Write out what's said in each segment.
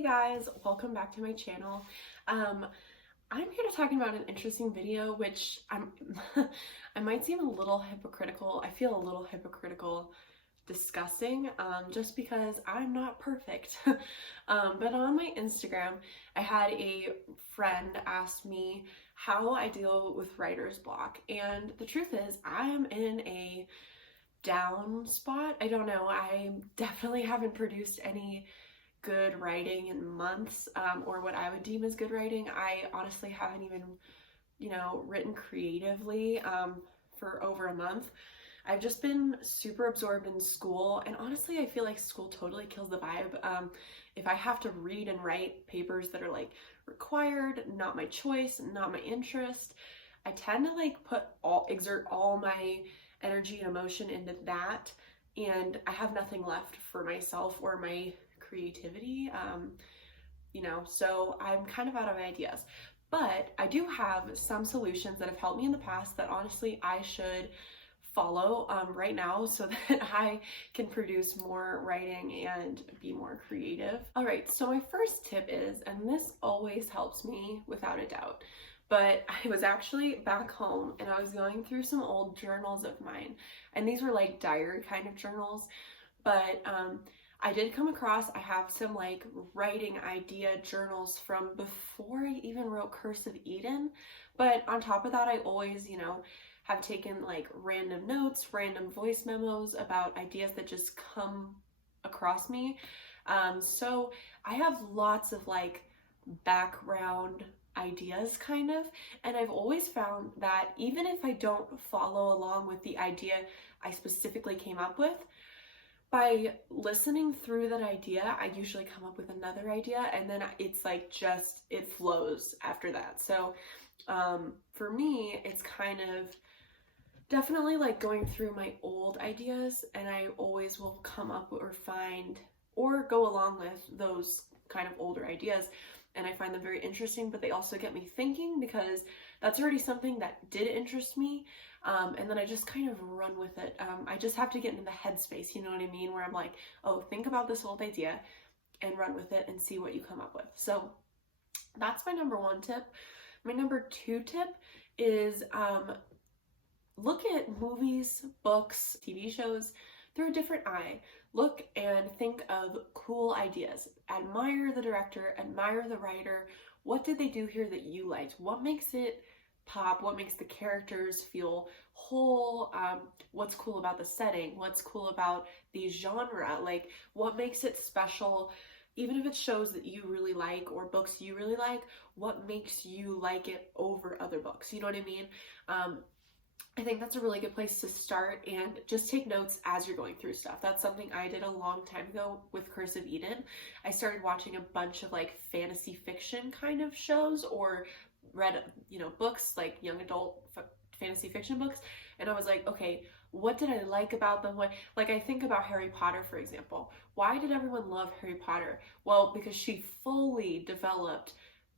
Hey guys, welcome back to my channel. I'm here to talk about an interesting video, which I might seem a little hypocritical. I feel a little hypocritical discussing, just because I'm not perfect. But on my Instagram, I had a friend ask me how I deal with writer's block, and the truth is, I am in a down spot. I don't know. I definitely haven't produced any good writing in months, or what I would deem as good writing. I honestly haven't even, written creatively for over a month. I've just been super absorbed in school, and honestly, I feel like school totally kills the vibe. If I have to read and write papers that are like required, not my choice, not my interest, I tend to exert all my energy and emotion into that, and I have nothing left for myself or my creativity, so I'm kind of out of ideas. But I do have some solutions that have helped me in the past that honestly I should follow right now so that I can produce more writing and be more creative. All right, so my first tip is, and this always helps me without a doubt, but I was actually back home and I was going through some old journals of mine, and these were like diary kind of journals, but I did come across, I have some like writing idea journals from before I even wrote Cursive Eden, but on top of that, I always, have taken like random notes, random voice memos about ideas that just come across me. So I have lots of like background ideas kind of, and I've always found that even if I don't follow along with the idea I specifically came up with, by listening through that idea, I usually come up with another idea, and then it's like it flows after that. So for me, it's kind of definitely like going through my old ideas, and I always will come up or find or go along with those kind of older ideas, and I find them very interesting, but they also get me thinking because that's already something that did interest me. And then I just kind of run with it. I just have to get into the headspace, you know what I mean? Where I'm like, oh, think about this old idea and run with it and see what you come up with. So that's my number one tip. My number two tip is look at movies, books, TV shows through a different eye. Look and think of cool ideas. Admire the director, admire the writer. What did they do here that you liked? What makes it pop? What makes the characters feel whole? What's cool about the setting? What's cool about the genre? Like, what makes it special? Even if it's shows that you really like or books you really like, what makes you like it over other books? You know what I mean? I think that's a really good place to start, and just take notes as you're going through stuff. That's something I did a long time ago with Cursive Eden. I started watching a bunch of like fantasy fiction kind of shows, or read, books, like young adult fantasy fiction books, and I was like, okay, what did I like about them? Like I think about Harry Potter, for example. Why did everyone love Harry Potter? Well, because she fully developed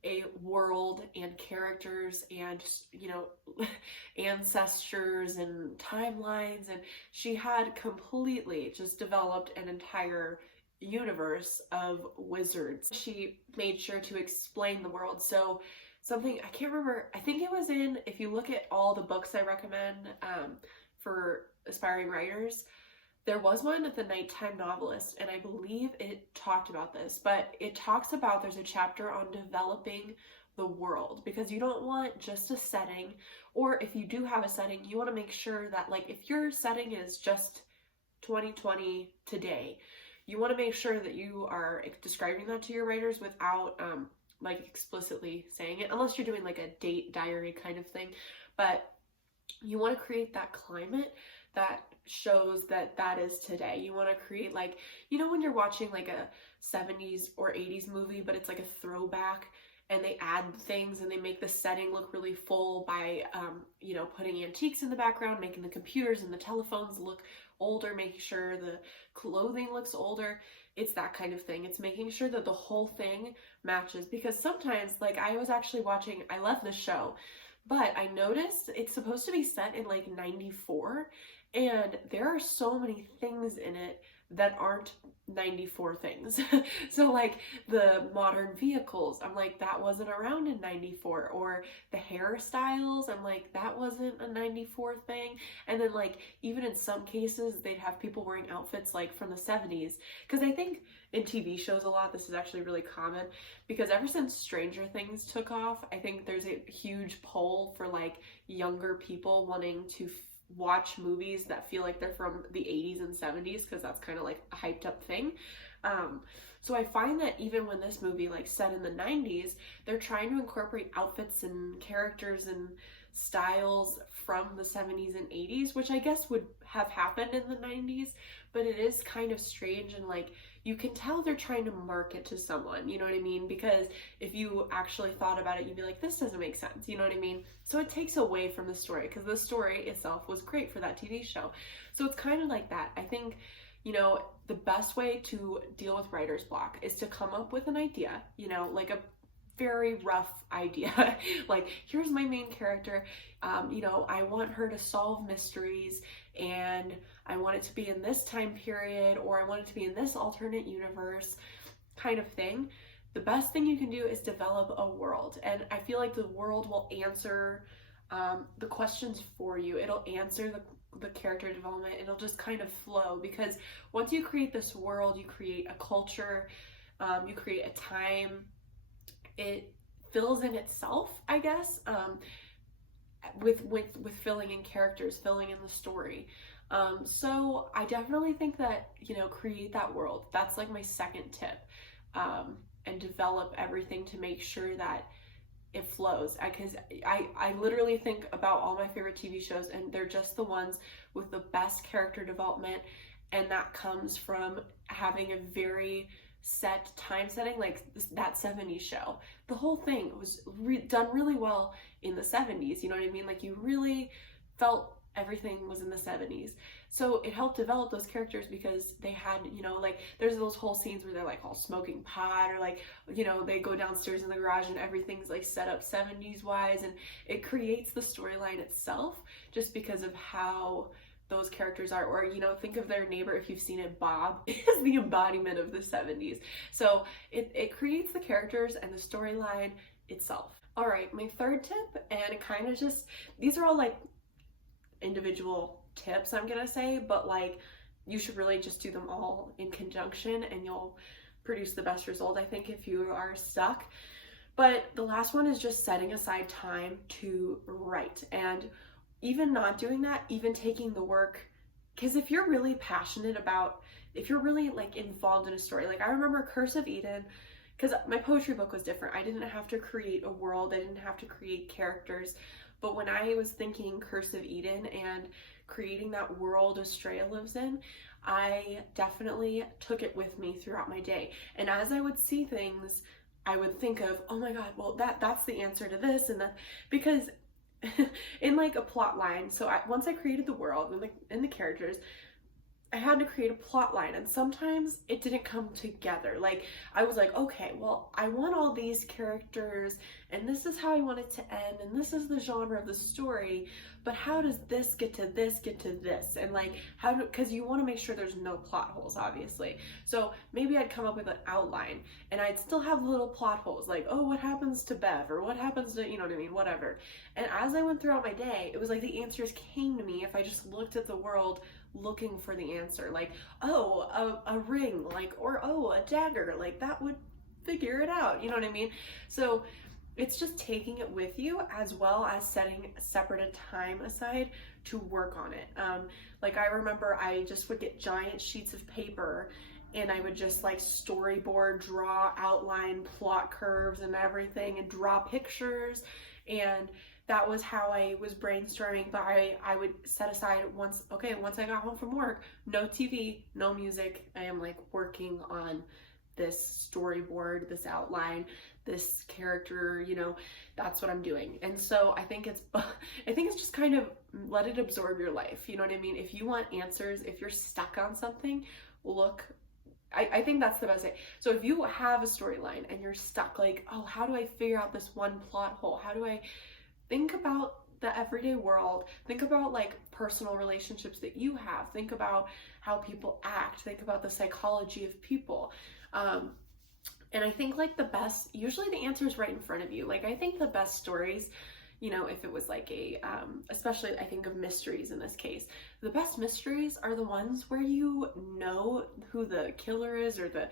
a world and characters and ancestors and timelines, and she had completely just developed an entire universe of wizards. She made sure to explain the world. So something, I can't remember, I think it was in, if you look at all the books I recommend for aspiring writers, there was one at the Nighttime Novelist, and I believe it talked about this, but it talks about, there's a chapter on developing the world, because you don't want just a setting, or if you do have a setting, you want to make sure that, like, if your setting is just 2020 today, you want to make sure that you are describing that to your writers without like explicitly saying it, unless you're doing like a date diary kind of thing. But you want to create that climate that shows that that is today. You want to create, like, when you're watching like a 70s or 80s movie, but it's like a throwback, and they add things and they make the setting look really full by putting antiques in the background, making the computers and the telephones look older, making sure the clothing looks older. It's that kind of thing. It's making sure that the whole thing matches, because sometimes, like, I love this show, but I noticed it's supposed to be set in like 94, and there are so many things in it that aren't 94 things. So like the modern vehicles, I'm like, that wasn't around in 94. Or the hairstyles, I'm like, that wasn't a 94 thing. And then like even in some cases they'd have people wearing outfits like from the 70s, because I think in TV shows a lot this is actually really common, because ever since Stranger Things took off, I think there's a huge pull for like younger people wanting to watch movies that feel like they're from the 80s and 70s, because that's kind of like a hyped up thing. So I find that even when this movie like set in the 90s, they're trying to incorporate outfits and characters and styles from the 70s and 80s, which I guess would have happened in the 90s, but it is kind of strange, and like you can tell they're trying to market to someone, you know what I mean? Because if you actually thought about it, you'd be like, this doesn't make sense, you know what I mean? So it takes away from the story, because the story itself was great for that TV show. So it's kind of like that. I think, you know, the best way to deal with writer's block is to come up with an idea, you know, like a very rough idea. Like, here's my main character, you know, I want her to solve mysteries, and I want it to be in this time period, or I want it to be in this alternate universe kind of thing. The best thing you can do is develop a world, and I feel like the world will answer the questions for you. It'll answer the character development. It'll just kind of flow, because once you create this world, you create a culture, you create a time. It fills in itself, I guess, with filling in characters, filling in the story. So I definitely think that, you know, create that world. That's like my second tip, and develop everything to make sure that it flows. Because I literally think about all my favorite TV shows, and they're just the ones with the best character development, and that comes from having a very set time setting, like that 70s show. The whole thing was done really well in the 70s, you know what I mean? Like you really felt everything was in the 70s. So it helped develop those characters, because they had, you know, like there's those whole scenes where they're like all smoking pot, or like, you know, they go downstairs in the garage and everything's like set up 70s wise, and it creates the storyline itself just because of how those characters are. Or, you know, think of their neighbor, if you've seen it, Bob is the embodiment of the 70s. So it creates the characters and the storyline itself. All right, my third tip, and it kind of just, these are all like individual tips I'm gonna say, but like you should really just do them all in conjunction, and you'll produce the best result, I think, if you are stuck. But the last one is just setting aside time to write, and even not doing that, even taking the work, because if you're really passionate about, if you're really like involved in a story, like I remember Curse of Eden, because my poetry book was different. I didn't have to create a world, I didn't have to create characters, but when I was thinking Curse of Eden and creating that world Estrella lives in, I definitely took it with me throughout my day. And as I would see things, I would think of, oh my god, well that's the answer to this, and that, because in like a plot line, so once I created the world and the characters, I had to create a plot line, and sometimes it didn't come together. Like I was like, okay, well, I want all these characters, and this is how I want it to end, and this is the genre of the story, but how does this get to this, and like how do, because you want to make sure there's no plot holes, obviously. So maybe I'd come up with an outline, and I'd still have little plot holes, like, oh, what happens to Bev, or what happens to, you know what I mean, whatever. And as I went throughout my day, it was like the answers came to me if I just looked at the world looking for the answer. Like, oh, a ring, like, or oh, a dagger, like that would figure it out, you know what I mean? So it's just taking it with you, as well as setting separate time aside to work on it. Like I remember I just would get giant sheets of paper, and I would just like storyboard, draw, outline, plot curves and everything, and draw pictures, and that was how I was brainstorming. But I would set aside, once I got home from work, no TV, no music, I am like working on this storyboard, this outline, this character, you know, that's what I'm doing. And so I think it's just kind of let it absorb your life, you know what I mean? If you want answers, if you're stuck on something, look, I think that's the best way. So if you have a storyline and you're stuck, like, oh, how do I figure out this one plot hole? How do I think about the everyday world. Think about like personal relationships that you have. Think about how people act. Think about the psychology of people. And I think like the best, usually the answer is right in front of you. Like I think the best stories, you know, if it was like a, especially I think of mysteries in this case, the best mysteries are the ones where you know who the killer is or the,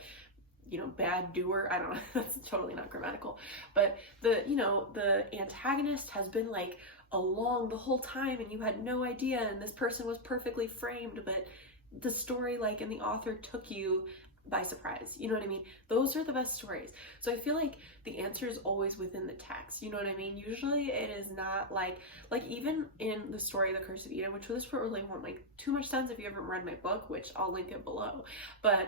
you know, bad doer. I don't know, that's totally not grammatical, but the, you know, the antagonist has been like along the whole time and you had no idea, and this person was perfectly framed, but the story, like, and the author took you by surprise. You know what I mean? Those are the best stories. So I feel like the answer is always within the text. You know what I mean? Usually it is not like even in the story, The Curse of Eden, which this really won't make too much sense if you haven't read my book, which I'll link it below. But,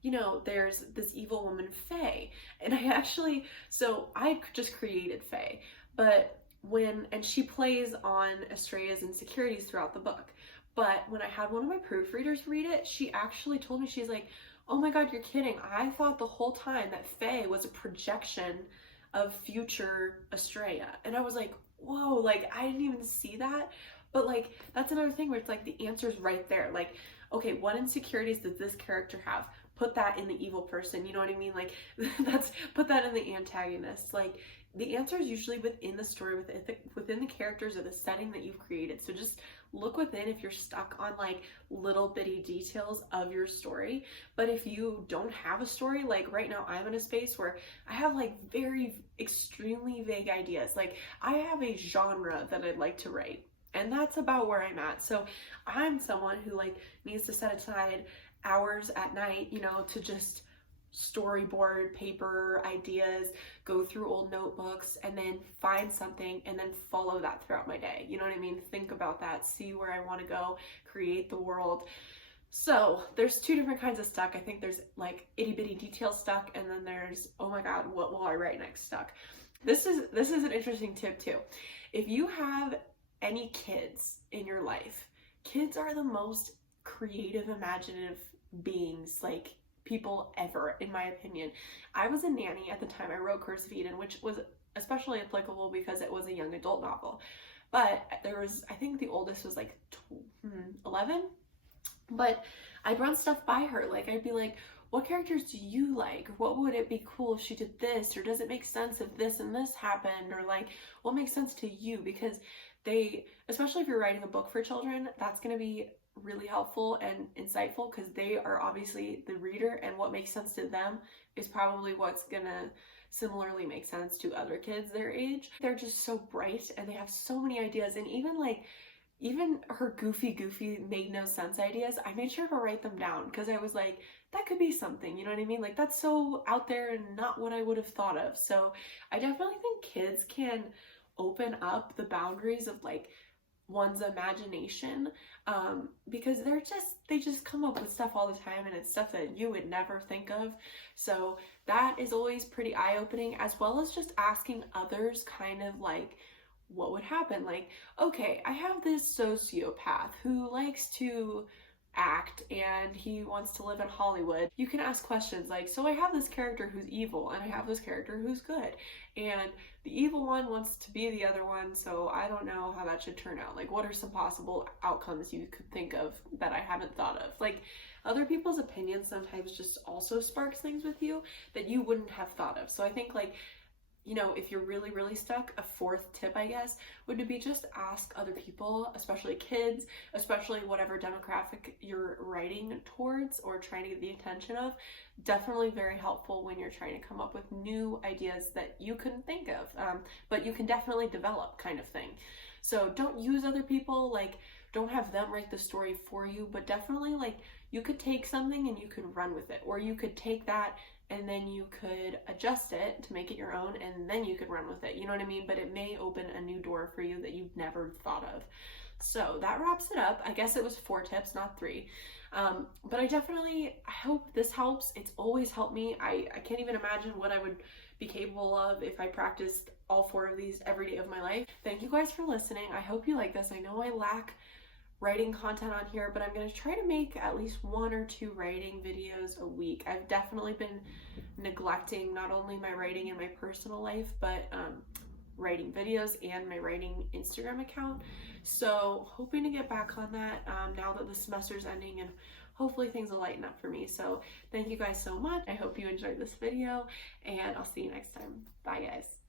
you know, there's this evil woman, Faye, and so I just created Faye, but and she plays on Estrella's insecurities throughout the book. But when I had one of my proofreaders read it, she actually told me, she's like, oh my God, you're kidding. I thought the whole time that Faye was a projection of future Estrella. And I was like, whoa, like I didn't even see that. But like, that's another thing where it's like the answer's right there. Like, okay, what insecurities does this character have? Put that in the evil person. You know what I mean? Like put that in the antagonist. Like the answer is usually within the story, within the characters or the setting that you've created. So just look within if you're stuck on like little bitty details of your story. But if you don't have a story, like right now I'm in a space where I have like very extremely vague ideas. Like I have a genre that I'd like to write, and that's about where I'm at. So I'm someone who like needs to set aside hours at night, you know, to just storyboard paper ideas, go through old notebooks, and then find something and then follow that throughout my day. You know what I mean? Think about that, see where I want to go, create the world. So there's two different kinds of stuck. I think there's like itty bitty detail stuck, and then there's, oh my God, what will I write next stuck. This is an interesting tip too. If you have any kids in your life, kids are the most creative, imaginative beings, like people ever, in my opinion. I was a nanny at the time I wrote Curse of Eden, which was especially applicable because it was a young adult novel. But there was, I think the oldest was like 11, but I'd run stuff by her. Like I'd be like, what characters do you like? What would it be cool if she did this? Or does it make sense if this and this happened? Or like, what makes sense to you? Because they, especially if you're writing a book for children, that's going to be really helpful and insightful because they are obviously the reader, and what makes sense to them is probably what's gonna similarly make sense to other kids their age. They're just so bright and they have so many ideas, and even her goofy made no sense ideas, I made sure to write them down because I was like, that could be something, you know what I mean? Like that's so out there and not what I would have thought of. So I definitely think kids can open up the boundaries of like one's imagination, because they just come up with stuff all the time, and it's stuff that you would never think of. So that is always pretty eye-opening, as well as just asking others kind of like, what would happen? Like, okay, I have this sociopath who likes to act and he wants to live in Hollywood. You can ask questions like, so I have this character who's evil and I have this character who's good, and the evil one wants to be the other one, so I don't know how that should turn out. Like, what are some possible outcomes you could think of that I haven't thought of? Like, other people's opinions sometimes just also sparks things with you that you wouldn't have thought of. So I think like, you know, if you're really, really stuck, a fourth tip, I guess, would be just ask other people, especially kids, especially whatever demographic you're writing towards or trying to get the attention of. Definitely very helpful when you're trying to come up with new ideas that you couldn't think of, but you can definitely develop, kind of thing. So don't use other people, like don't have them write the story for you, but definitely like you could take something and you could run with it, or you could take that and then you could adjust it to make it your own, and then you could run with it, you know what I mean? But it may open a new door for you that you've never thought of. So that wraps it up. I guess it was 4 tips, not 3. But I hope this helps. It's always helped me. I can't even imagine what I would be capable of if I practiced all 4 of these every day of my life. Thank you guys for listening. I hope you like this. I know I lack writing content on here, but I'm going to try to make at least 1 or 2 writing videos a week. I've definitely been neglecting not only my writing in my personal life, but writing videos and my writing Instagram account. So hoping to get back on that now that the semester's ending, and hopefully things will lighten up for me. So thank you guys so much. I hope you enjoyed this video, and I'll see you next time. Bye guys.